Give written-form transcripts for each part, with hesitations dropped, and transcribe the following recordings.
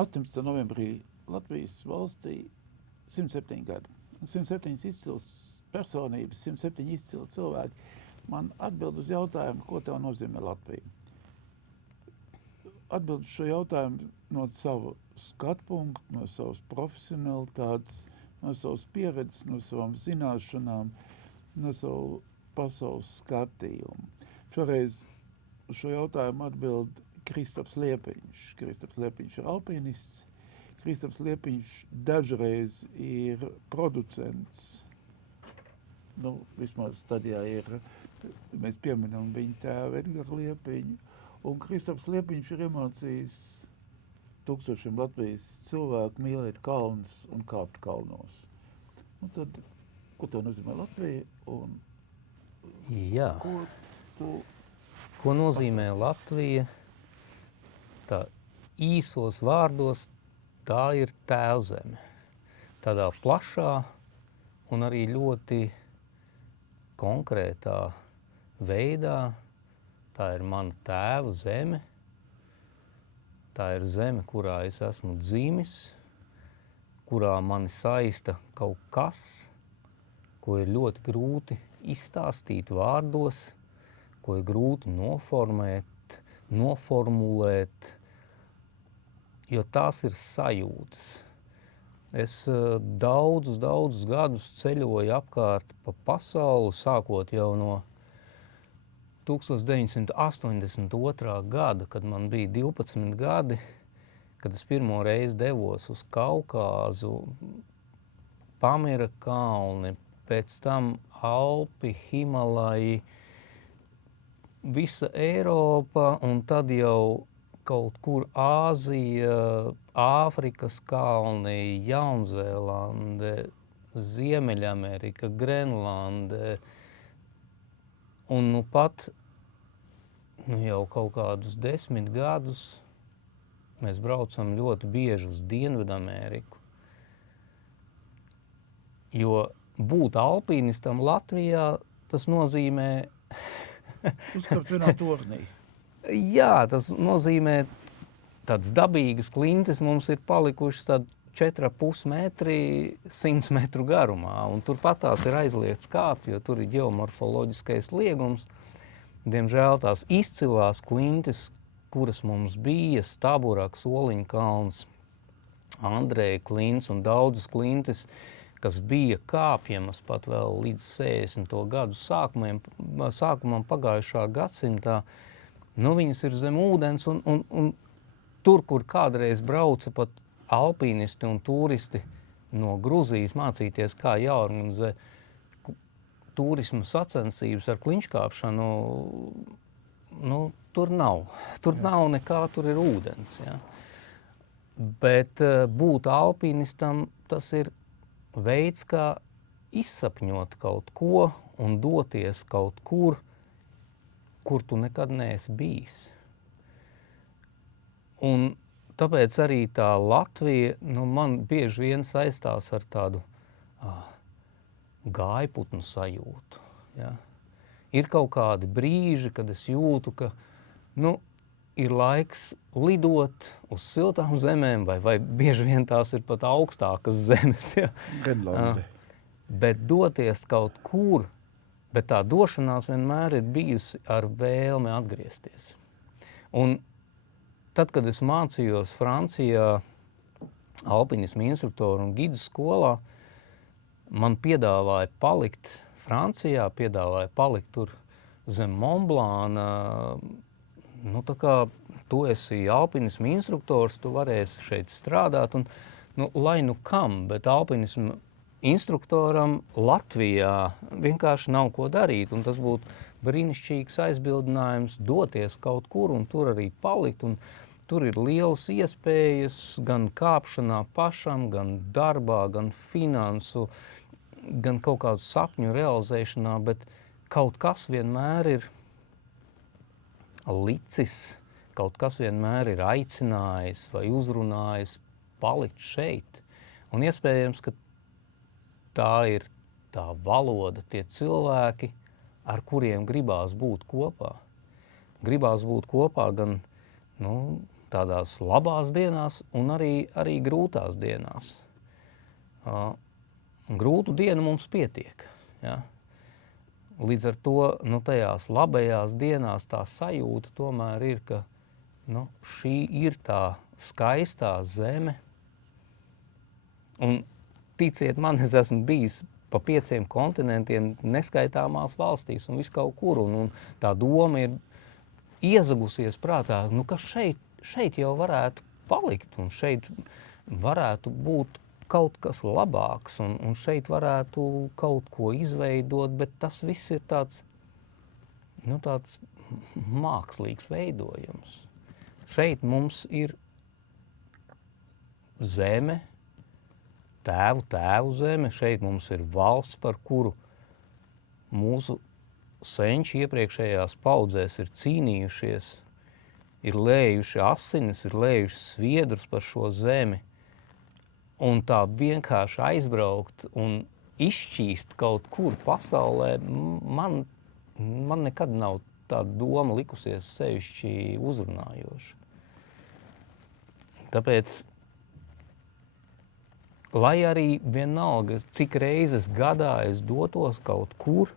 18. novembrī Latvijas valstī 107 gadi. 107 izcils personības, 107 izcili cilvēki. Man atbild uz jautājumu, ko tev nozīmē Latvija. Atbild uz šo jautājumu no savu skatu punktu, no savas profesionalitātes, no savas pieredzes, no savām zināšanām, no savu pasaules skatījumu. Šoreiz uz šo jautājumu atbild Kristaps Liepiņš. Kristaps Liepiņš ir alpinists. Kristaps Liepiņš dažreiz ir producents. Vismaz tad, ja mēs pieminam viņa tēvu Edgaru Liepiņu. Un Kristaps Liepiņš ir iemācījis tūkstošiem Latvijas cilvēku mīlēt kalnus un kāpt kalnos. Un tad, ko tev nozīmē Latvija un Jā. Ko nozīmē Latvija? Tā īsos vārdos tā ir tēvzeme. Tādā plašā un arī ļoti konkrētā veidā. Tā ir mana tēva zeme. Tā ir zeme, kurā es esmu dzimis, kurā mani saista kaut kas, ko ir ļoti grūti izstāstīt vārdos, ko ir grūti noformulēt, jo tās ir sajūtas. Es daudzus gadus ceļoju apkārt pa pasauli, sākot jau no 1982. gada, kad man bija 12 gadi, kad es pirmo reizi devos uz Kaukāzu, Pamira kalni, pēc tam Alpi, Himalaji, visa Eiropa un tad jau kaut kur Āzija, Āfrikas kalni, Jaunzēlande, Ziemeļamerika, Grenlande. Un pat jau kaut kādus 10 gadus mēs braucam ļoti bieži uz Dienvidameriku. Jo būt alpīnistam Latvijā, tas nozīmē... Uzkāpt vienā tornī. Jā, tas nozīmē tādas dabīgas klintis mums ir palikušas tad 4,5 metri 100 metru garumā, un turpat tās ir aizliegts kāpt, jo tur ir ģeomorfoloģiskais liegums. Diemžēl tās izcilās klintis, kuras mums bija, Staburaks, Oliņkalns, Andreja klints un daudzas klintis, kas bija kāpjamas pat vēl līdz 60. gadu sākumam pagājušā gadsimtā, viņas ir zem ūdens, un tur, kur kādreiz brauca pat alpīnisti un turisti no Gruzijas mācīties, kā jāorganizē turisma sacensības ar kliņškāpšanu, tur nav. Tur nav nekā, tur ir ūdens. Ja? Bet būt alpīnistam, tas ir veids, kā izsapņot kaut ko un doties kaut kur, kur tu nekad neesi bijis. Un tāpēc arī tā Latvija, man bieži vien saistās ar tādu gājputnu sajūtu. Ja? Ir kaut kādi brīži, kad es jūtu, ka ir laiks lidot uz siltām zemēm, vai bieži vien tās ir pat augstākas zemes. Ja? Grenlande. Bet doties kaut kur, bet tā došanās vienmēr ir bijusi ar vēlmi atgriezties. Un tad, kad es mācījos Francijā alpinismu instruktoru un gidu skolā, man piedāvāja palikt Francijā, piedāvāja palikt tur zem Montblāna. Tā kā tu esi alpinismu instruktors, tu varēsi šeit strādāt. Un, lai kam, bet alpinismu instruktoram Latvijā vienkārši nav ko darīt. Un tas būtu brīnišķīgs aizbildinājums doties kaut kur un tur arī palikt. Un tur ir lielas iespējas gan kāpšanā pašam, gan darbā, gan finansu, gan kaut kādu sapņu realizēšanā, bet kaut kas vienmēr ir licis, kaut kas vienmēr ir aicinājis vai uzrunājis palikt šeit. Un iespējams, ka tā ir tā valoda, tie cilvēki, ar kuriem gribās būt kopā. Gribās būt kopā gan tādās labās dienās un arī grūtās dienās. Grūtu dienu mums pietiek, ja? Līdz ar to, tajās labajās dienās tā sajūta tomēr ir, ka, šī ir tā skaistā zeme. Un ticiet man, es esmu bijis pa 5 kontinentiem, neskaitāmās valstīs un visu kaut kur. Un tā doma ir iezagusies prātā, ka šeit jau varētu palikt un šeit varētu būt kaut kas labāks un šeit varētu kaut ko izveidot, bet tas viss ir tāds mākslīgs veidojums. Šeit mums ir zeme, tēvu zeme, šeit mums ir valsts, par kuru mūsu senči iepriekšējās paudzēs ir cīnījušies, ir lējuši asinis, ir lējuši sviedrus par šo zemi. Un tā vienkārši aizbraukt un izšķīst kaut kur pasaulē, man nekad nav tāda doma likusies sevišķi uzrunājoša. Tāpēc, lai arī vienalga, cik reizes gadā es dotos kaut kur,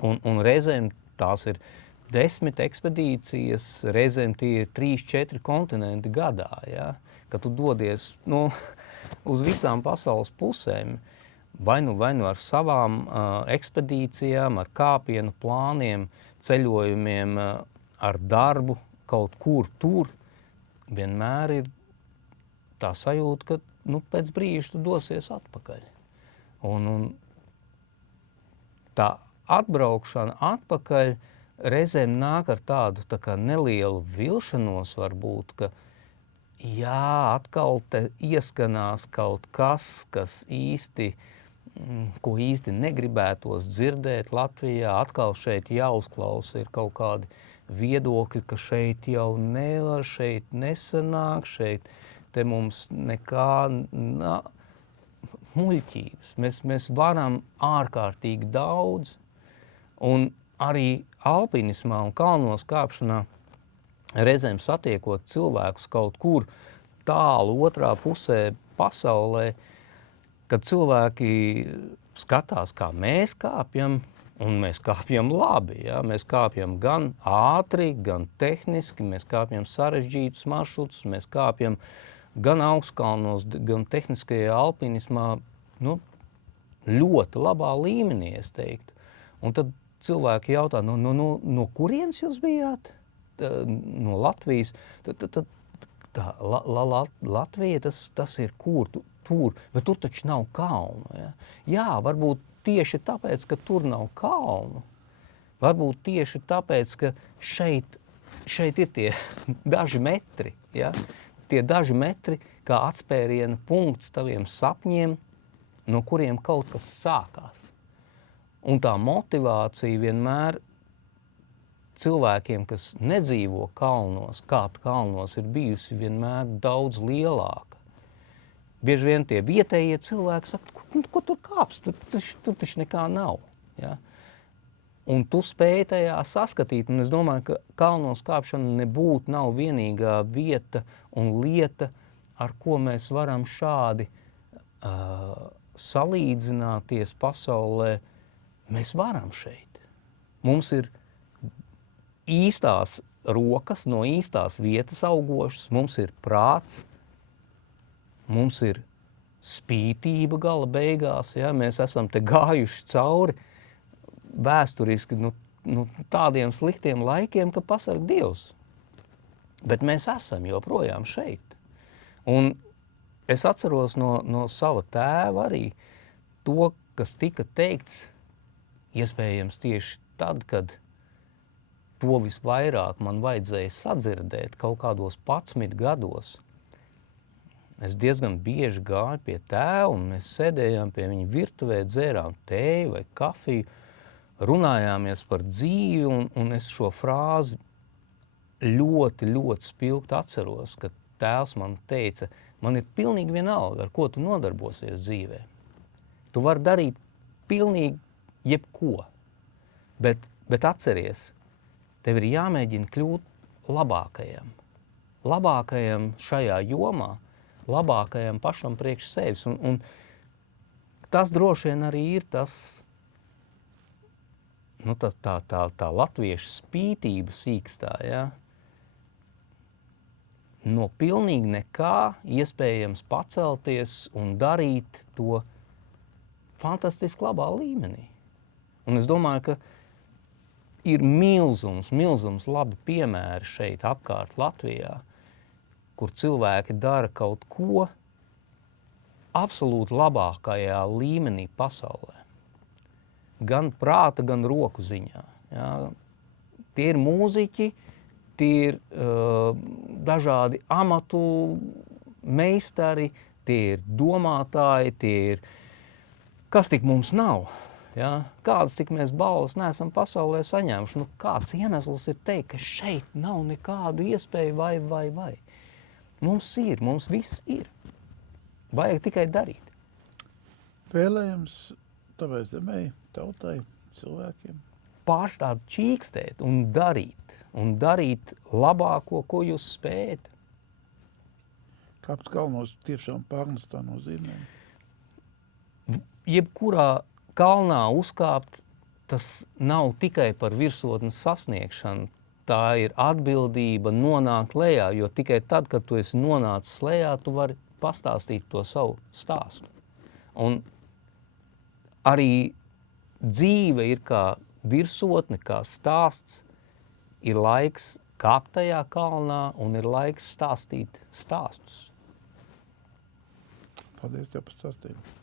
un reizēm tās ir 10 ekspedīcijas, reizēm tie ir 3-4 kontinenti gadā, ja? Kad tu dodies uz visām pasaules pusēm, vai nu ar savām ekspedīcijām, ar kāpienu plāniem, ceļojumiem, ar darbu, kaut kur tur, vienmēr ir tā sajūta, ka pēc brīža tu dosies atpakaļ. Un tā atbraukšana atpakaļ reizēm nāk ar tādu tā kā nelielu vilšanos varbūt, ka jā, atkal te ieskanās kaut kas, ko īsti negribētos dzirdēt Latvijā. Atkal šeit jāuzklausa ir kaut kādi viedokļi, ka šeit jau nevar, šeit nesanāk, šeit te mums nekā muļķības. Mēs varam ārkārtīgi daudz, un arī alpinismā un kalnos kāpšanā reizēm satiekot cilvēkus kaut kur tālu otrā pusē pasaulē, kad cilvēki skatās, kā mēs kāpjam, un mēs kāpjam labi. Ja? Mēs kāpjam gan ātri, gan tehniski, mēs kāpjam sarežģītus maršrutus, mēs kāpjam gan augstkalnos, gan tehniskajā alpinismā ļoti labā līmenī, es teiktu. Un tad cilvēki jautā, no kurienes jūs bijāt? No Latvijas. Latvija tas ir kur? Tur, bet tur taču nav kalnu. Ja? Jā, varbūt tieši tāpēc, ka tur nav kalnu. Varbūt tieši tāpēc, ka šeit ir tie daži metri. Ja? Tie daži metri kā atspēriena punkts taviem sapņiem, no kuriem kaut kas sākās. Un tā motivācija vienmēr cilvēkiem, kas nedzīvo kalnos, kāpt kalnos, ir bijusi vienmēr daudz lielāka. Bieži vien tie vietējie cilvēki saka, ko tur kāps, tur taču nekā nav. Ja? Un tu spēji tajā saskatīt, un es domāju, ka kalnos kāpšana nebūtu nav vienīgā vieta un lieta, ar ko mēs varam šādi salīdzināties pasaulē. Mēs varam šeit. Mums ir īstās rokas no īstās vietas augošas, mums ir prāts, mums ir spītība gala beigās, ja? Mēs esam te gājuši cauri vēsturiski tādiem sliktiem laikiem, ka pasarg Dievs. Bet mēs esam joprojām šeit. Un es atceros no sava tēva arī to, kas tika teikts, iespējams tieši tad, kad to visvairāk man vajadzēja sadzirdēt kaut kādos 11 gados. Es diezgan bieži gāju pie tēva, un mēs sēdējām pie viņa virtuvē, dzērām tēju vai kafiju, runājāmies par dzīvi, un es šo frāzi ļoti, ļoti spilgti atceros, kad tēvs man teica, man ir pilnīgi vienalga, ar ko tu nodarbosies dzīvē. Tu vari darīt pilnīgi jebko, bet atceries, tev ir jāmēģina kļūt labākajam. labākajam šajā jomā, labākajam pašam priekš sevis. Un tas droši vien arī ir tas, nu, tā latviešu spītība sīkstā, ja? No pilnīgi nekā iespējams pacelties un darīt to fantastiski labā līmenī. Un es domāju, ka ir milzums labi piemēri šeit apkārt Latvijā, kur cilvēki dara kaut ko absolūti labākajā līmenī pasaulē. Gan prāta, gan roku ziņā. Ja? Tie ir mūziķi, tie ir dažādi amatu meistari, tie ir domātāji, tie ir, kas tik mums nav. Ja? Kādas tik mēs balvas neesam pasaulē saņēmuši. Nu, kāds iemesls ir teikt, ka šeit nav nekādu iespēju vai. Mums ir, mums viss ir. Vajag tikai darīt. Vēlējums tavai zemē, tautai, cilvēkiem. Pārstāt čīkstēt un darīt labāko, ko jūs spējat. Kāpt kalnos tiešām pārnestā nozīmē. Jebkurā kalnā uzkāpt, tas nav tikai par virsotnes sasniegšanu. Tā ir atbildība nonākt lejā, jo tikai tad, kad tu esi nonācis lejā, tu vari pastāstīt to savu stāstu. Un arī dzīve ir kā virsotne, kā stāsts. Ir laiks kāpt tajā kalnā un ir laiks stāstīt stāstus. Paldies tev par stāstījumu.